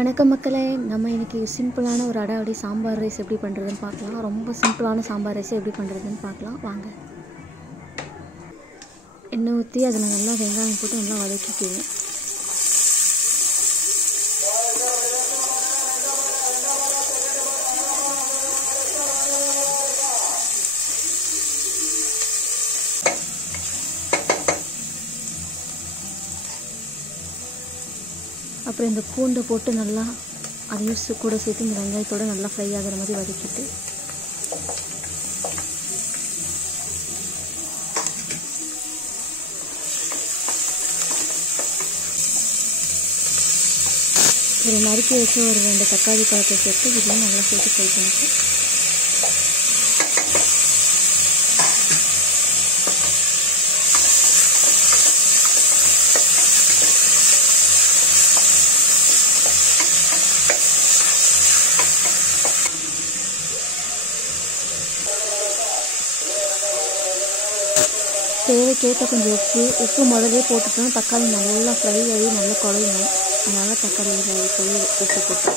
வணக்கம் மக்களே, நம்ம இன்றைக்கி சிம்பிளான ஒரு அடாவடி சாம்பார் ரைஸ் எப்படி பண்ணுறதுன்னு பார்க்கலாம். ரொம்ப சிம்பிளான சாம்பார் ரைஸ் எப்படி பண்ணுறதுன்னு பார்க்கலாம் வாங்க. எண்ணெய் ஊற்றி அதில் நல்லா வெங்காயம் போட்டு நல்லா வதக்கிக்குவோம். அப்புறம் இந்த பூண்டை போட்டு நல்லா அதையும் கூட சேர்த்து இந்த வெங்காயத்தோடு நல்லா ஃப்ரை ஆகிற மாதிரி வதக்கிட்டு இதில் நறுக்கி வச்சு ஒரு 2 தக்காளி பழத்தை சேர்த்து இதையும் நல்லா சேர்த்து ஃப்ரை பண்ணிட்டு தேவைக்கேற்ற கொஞ்சம் உப்பு முதலே போட்டுட்டோம். தக்காளி நல்லா ஃப்ரை ஆகி நல்லா குழையும். அதனால் தக்காளி உப்பு போட்டு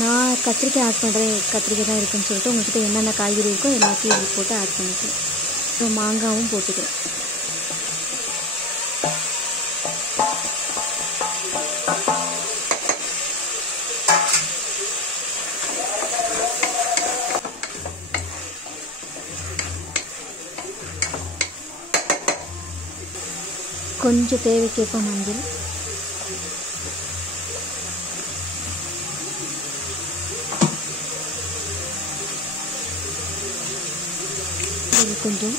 நான் கத்திரிக்காய் ஆட் பண்ணுறேன். கத்திரிக்காய் தான் இருக்குன்னு சொல்லிட்டு உங்கள்கிட்ட என்னென்ன காய்கறி இருக்கோ எல்லாத்தையும் இது போட்டு ஆட் பண்ணிக்கிறேன். அப்புறம் மாங்காவும் போட்டுக்கிறேன். கொஞ்சம் தேவைக்கேற்ப மஞ்சள், கொஞ்சம்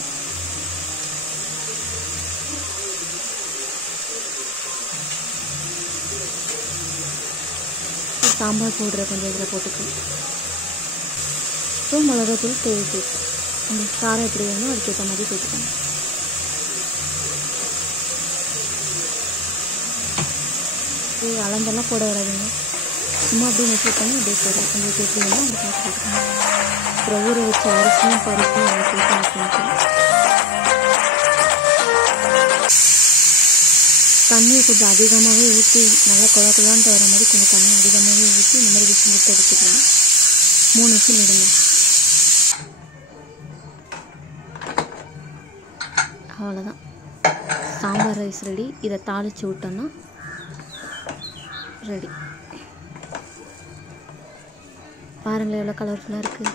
சாம்பார் பவுடரை கொஞ்சம் இதில் போட்டுக்கணும். அப்புறம் மிளகாத்தூள் தேவைக்கேற்ப உங்களுக்கு காரம் எப்படி வேணுமோ அதுக்கேற்ற மாதிரி போட்டுக்கணும். அளந்தெல்லாம் போட வராதுங்க, சும்மா அப்படியே மெசேஜ் பண்ணி அப்படியே போடுறேன். உங்களுக்கு எப்படி வேணும் அதை பார்த்து போட்டுக்கணும். அப்புறம் ஊற வச்ச அரிசியும் பருப்பும் அதை சேர்த்து ஆட் பண்ணிக்கலாம். தண்ணியை கொஞ்சம் அதிகமாகவே ஊற்றி நல்லா குழான்ட்டு வர மாதிரி கொஞ்சம் தண்ணி அதிகமாகவே ஊற்றி இந்த மாதிரி விசில் விட்டு எடுத்துக்கலாம். 3 விசில் விடுங்க. அவ்வளோதான், சாம்பார் ரைஸ் ரெடி. இதை தாளித்து விட்டோன்னா ரெடி. பாருங்களேன் எவ்வளோ கலர்ஃபுல்லாக இருக்குது.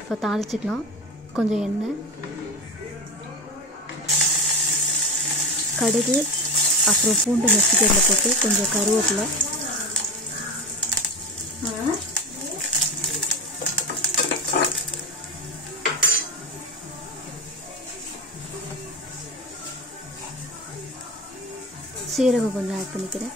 இப்போ தாளிச்சிக்கலாம். கொஞ்சம் எண்ணெய், கடுகு, அப்புறம் பூண்டு நசுக்கிறதுல போட்டு கொஞ்சம் கருவேப்பிலை, சீரகம் கொஞ்சம் ஆட் பண்ணிக்கிறேன்.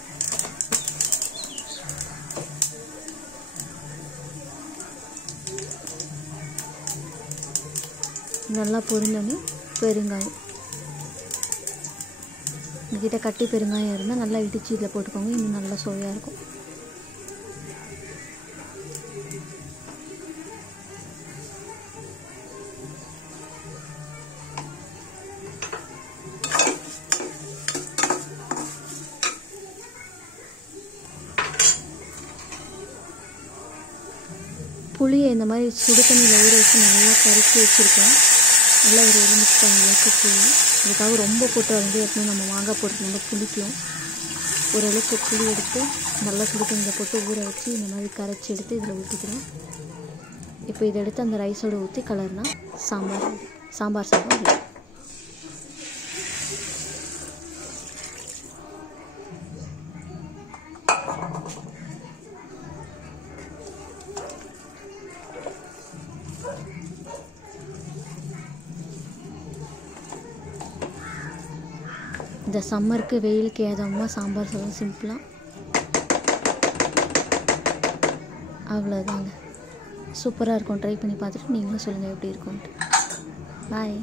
நல்லா பொரிஞ்சோன்னே பெருங்காயம், உங்ககிட்ட கட்டி பெருங்காயம் இருந்தால் நல்லா இடிச்சு இதில் போட்டுக்கோங்க, இன்னும் நல்லா சுவையாக இருக்கும். புளியை இந்த மாதிரி சுடு தண்ணியில் ஊற வச்சு நல்லா கரைச்சி வச்சுருக்கேன். நல்லா ஒரு எலுமிச்சை அளவுக்கு புளி. அதுக்காக ரொம்ப போட்டு வந்து எப்பவுமே நம்ம மாங்காய் போட்டு நல்லா புளிக்கும். ஓரளவுக்கு புளி எடுத்து நல்லா சுடு தண்ணியில் போட்டு ஊற வச்சு இந்த மாதிரி கரைச்சி எடுத்து இதில் ஊற்றிக்கிறேன். இப்போ இதை எடுத்து அந்த ரைஸோடு ஊற்றி கலர்னா சாம்பார் சாதம். இந்த சம்மருக்கு வெயிலுக்கு ஏதமாக சாம்பார் சாதம் சிம்பிளாக அவ்வளோதாங்க. சூப்பராக இருக்கும். ட்ரை பண்ணி பார்த்துட்டு நீங்களும் சொல்லுங்கள் எப்படி இருக்கும்ன்ட்டு. பாய்.